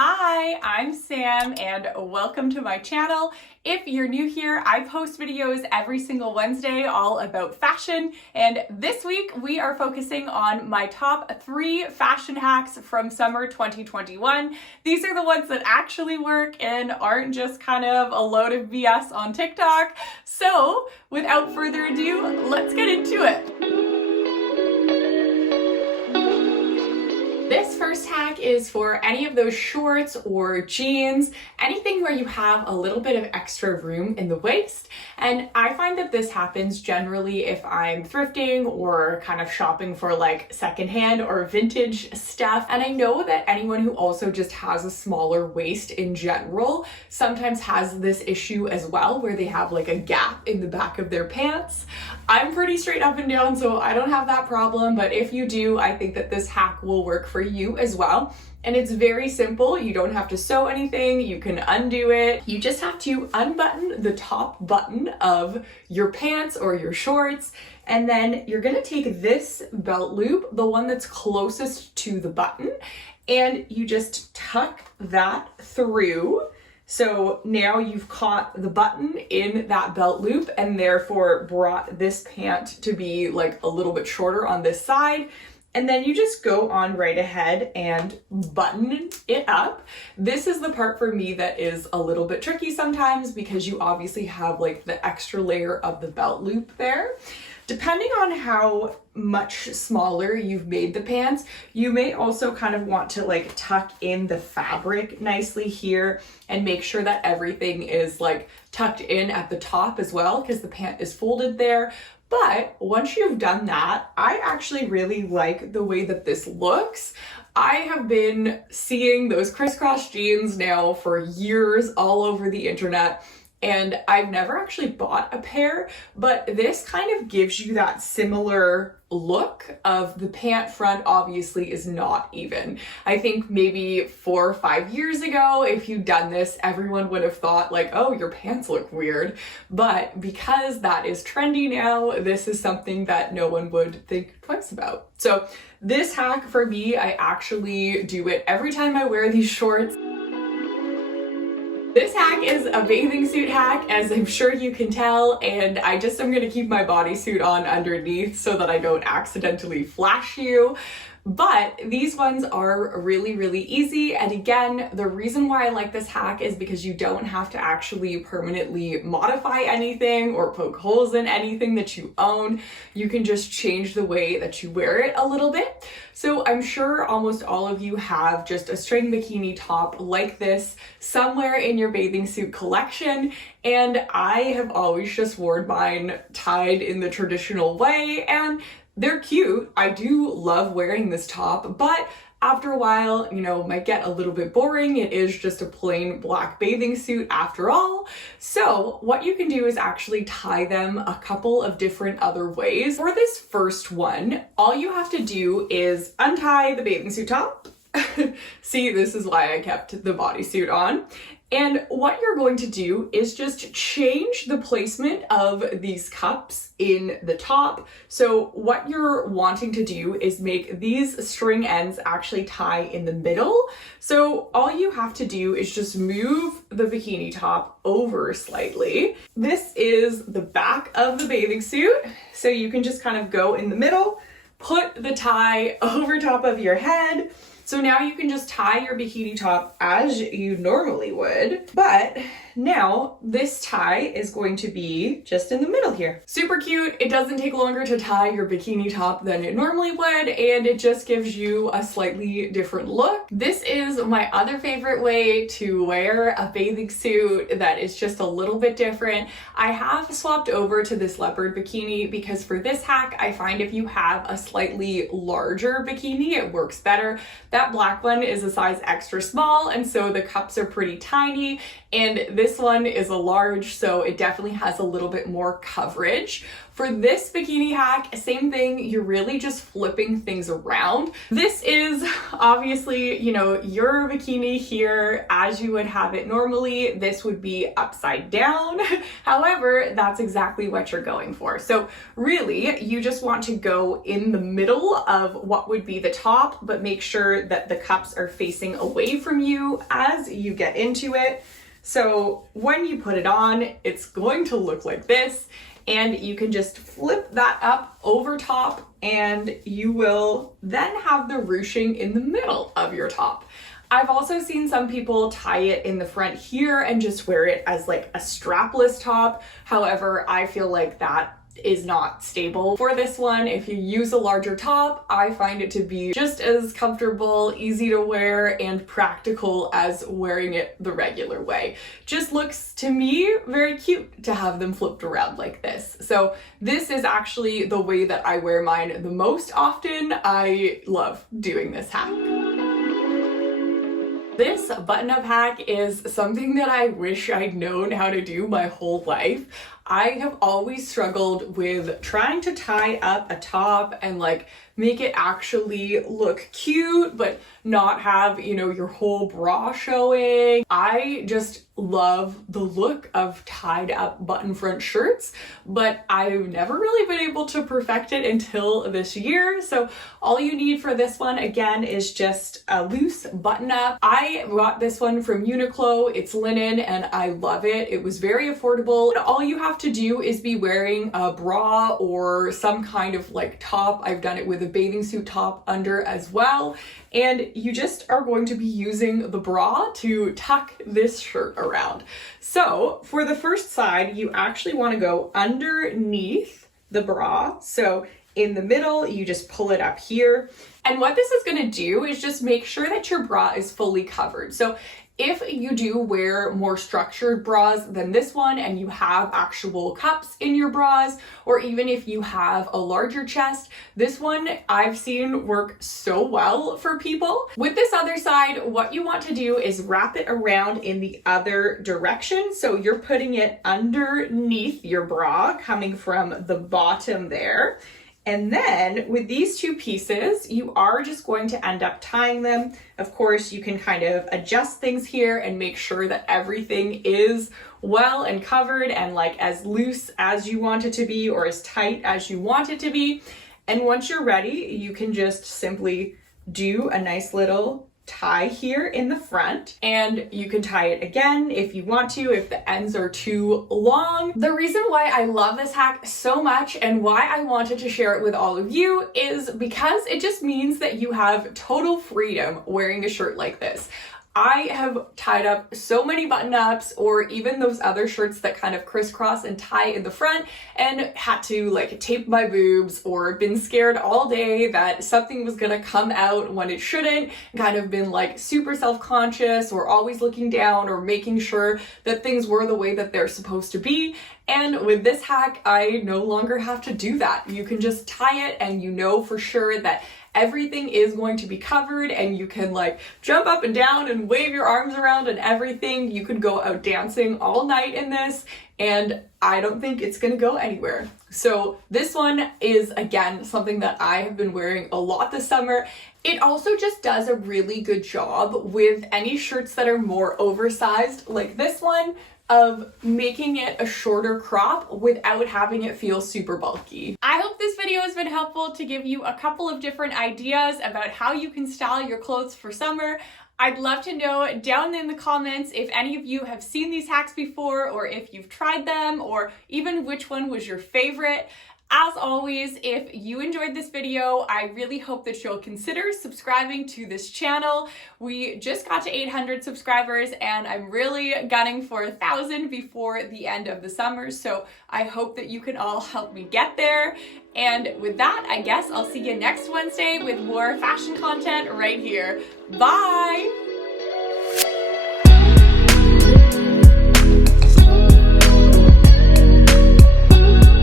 Hi, I'm Sam and welcome to my channel. If you're new here, I post videos every single Wednesday all about fashion, and this week we are focusing on my top 3 fashion hacks from summer 2021. These are the ones that actually work and aren't just kind of a load of BS on TikTok. So without further ado, let's get into it. This first hack is for any of those shorts or jeans, anything where you have a little bit of extra room in the waist. And I find that this happens generally if I'm thrifting or kind of shopping for like secondhand or vintage stuff. And I know that anyone who also just has a smaller waist in general sometimes has this issue as well, where they have like a gap in the back of their pants. I'm pretty straight up and down, so I don't have that problem, but if you do, I think that this hack will work for you as well. And it's very simple. You don't have to sew anything. You can undo it. You just have to unbutton the top button of your pants or your shorts. And then you're gonna take this belt loop, the one that's closest to the button, and you just tuck that through. So now you've caught the button in that belt loop and therefore brought this pant to be like a little bit shorter on this side. And then you just go on right ahead and button it up. This is the part for me that is a little bit tricky sometimes because you obviously have like the extra layer of the belt loop there. Depending on how much smaller you've made the pants, you may also kind of want to like tuck in the fabric nicely here and make sure that everything is like tucked in at the top as well, because the pant is folded there. But once you've done that, I actually really like the way that this looks. I have been seeing those crisscross jeans now for years all over the internet, and I've never actually bought a pair, but this kind of gives you that similar look of the pant front obviously is not even. I think maybe 4 or 5 years ago, if you'd done this, everyone would have thought like, oh, your pants look weird. But because that is trendy now, this is something that no one would think twice about. So this hack for me, I actually do it every time I wear these shorts. This hack is a bathing suit hack, as I'm sure you can tell, and I just am gonna keep my bodysuit on underneath so that I don't accidentally flash you. But these ones are really, really easy. And again, the reason why I like this hack is because you don't have to actually permanently modify anything or poke holes in anything that you own. You can just change the way that you wear it a little bit. So I'm sure almost all of you have just a string bikini top like this somewhere in your bathing suit collection. And I have always just worn mine tied in the traditional way, and they're cute. I do love wearing this top, but after a while, you know, might get a little bit boring. It is just a plain black bathing suit after all. So what you can do is actually tie them a couple of different other ways. For this first one, all you have to do is untie the bathing suit top. See, this is why I kept the bodysuit on. And what you're going to do is just change the placement of these cups in the top. So what you're wanting to do is make these string ends actually tie in the middle. So all you have to do is just move the bikini top over slightly. This is the back of the bathing suit. So you can just kind of go in the middle, put the tie over top of your head. So now you can just tie your bikini top as you normally would, but now this tie is going to be just in the middle here. Super cute. It doesn't take longer to tie your bikini top than it normally would, and it just gives you a slightly different look. This is my other favorite way to wear a bathing suit that is just a little bit different. I have swapped over to this leopard bikini because for this hack, I find if you have a slightly larger bikini, it works better. That black one is a size extra small, and so the cups are pretty tiny, and this one is a large, so it definitely has a little bit more coverage. For this bikini hack, same thing, you're really just flipping things around. This is obviously, you know, your bikini here as you would have it normally. This would be upside down. However, that's exactly what you're going for. So really, you just want to go in the middle of what would be the top, but make sure that the cups are facing away from you as you get into it. So when you put it on, it's going to look like this, and you can just flip that up over top and you will then have the ruching in the middle of your top. I've also seen some people tie it in the front here and just wear it as like a strapless top. However, I feel like that is not stable. For this one, if you use a larger top, I find it to be just as comfortable, easy to wear, and practical as wearing it the regular way. Just looks to me very cute to have them flipped around like this. So this is actually the way that I wear mine the most often. I love doing this hack. This button-up hack is something that I wish I'd known how to do my whole life. I have always struggled with trying to tie up a top and like make it actually look cute, but not have, you know, your whole bra showing. I just love the look of tied up button front shirts, but I've never really been able to perfect it until this year. So all you need for this one, again, is just a loose button up. I got this one from Uniqlo. It's linen and I love it. It was very affordable. All you have to do is be wearing a bra or some kind of like top. I've done it with a bathing suit top under as well. And you just are going to be using the bra to tuck this shirt around. So for the first side, you actually want to go underneath the bra. So in the middle, you just pull it up here. And what this is going to do is just make sure that your bra is fully covered. So if you do wear more structured bras than this one and you have actual cups in your bras, or even if you have a larger chest, this one I've seen work so well for people. With this other side, what you want to do is wrap it around in the other direction. So you're putting it underneath your bra, coming from the bottom there. And then with these two pieces, you are just going to end up tying them. Of course, you can kind of adjust things here and make sure that everything is well and covered and like as loose as you want it to be or as tight as you want it to be. And once you're ready, you can just simply do a nice little tie here in the front, and you can tie it again if you want to, if the ends are too long. The reason why I love this hack so much and why I wanted to share it with all of you is because it just means that you have total freedom wearing a shirt like this. I have tied up so many button-ups or even those other shirts that kind of crisscross and tie in the front and had to like tape my boobs or been scared all day that something was gonna come out when it shouldn't, kind of been like super self-conscious or always looking down or making sure that things were the way that they're supposed to be. And with this hack, I no longer have to do that. You can just tie it and you know for sure that everything is going to be covered and you can like jump up and down and wave your arms around and everything. You could go out dancing all night in this and I don't think it's gonna go anywhere. So this one is again something that I have been wearing a lot this summer. It also just does a really good job with any shirts that are more oversized like this one, of making it a shorter crop without having it feel super bulky. I hope this video has been helpful to give you a couple of different ideas about how you can style your clothes for summer. I'd love to know down in the comments if any of you have seen these hacks before or if you've tried them or even which one was your favorite. As always, if you enjoyed this video, I really hope that you'll consider subscribing to this channel. We just got to 800 subscribers and I'm really gunning for 1,000 before the end of the summer. So I hope that you can all help me get there. And with that, I guess I'll see you next Wednesday with more fashion content right here. Bye!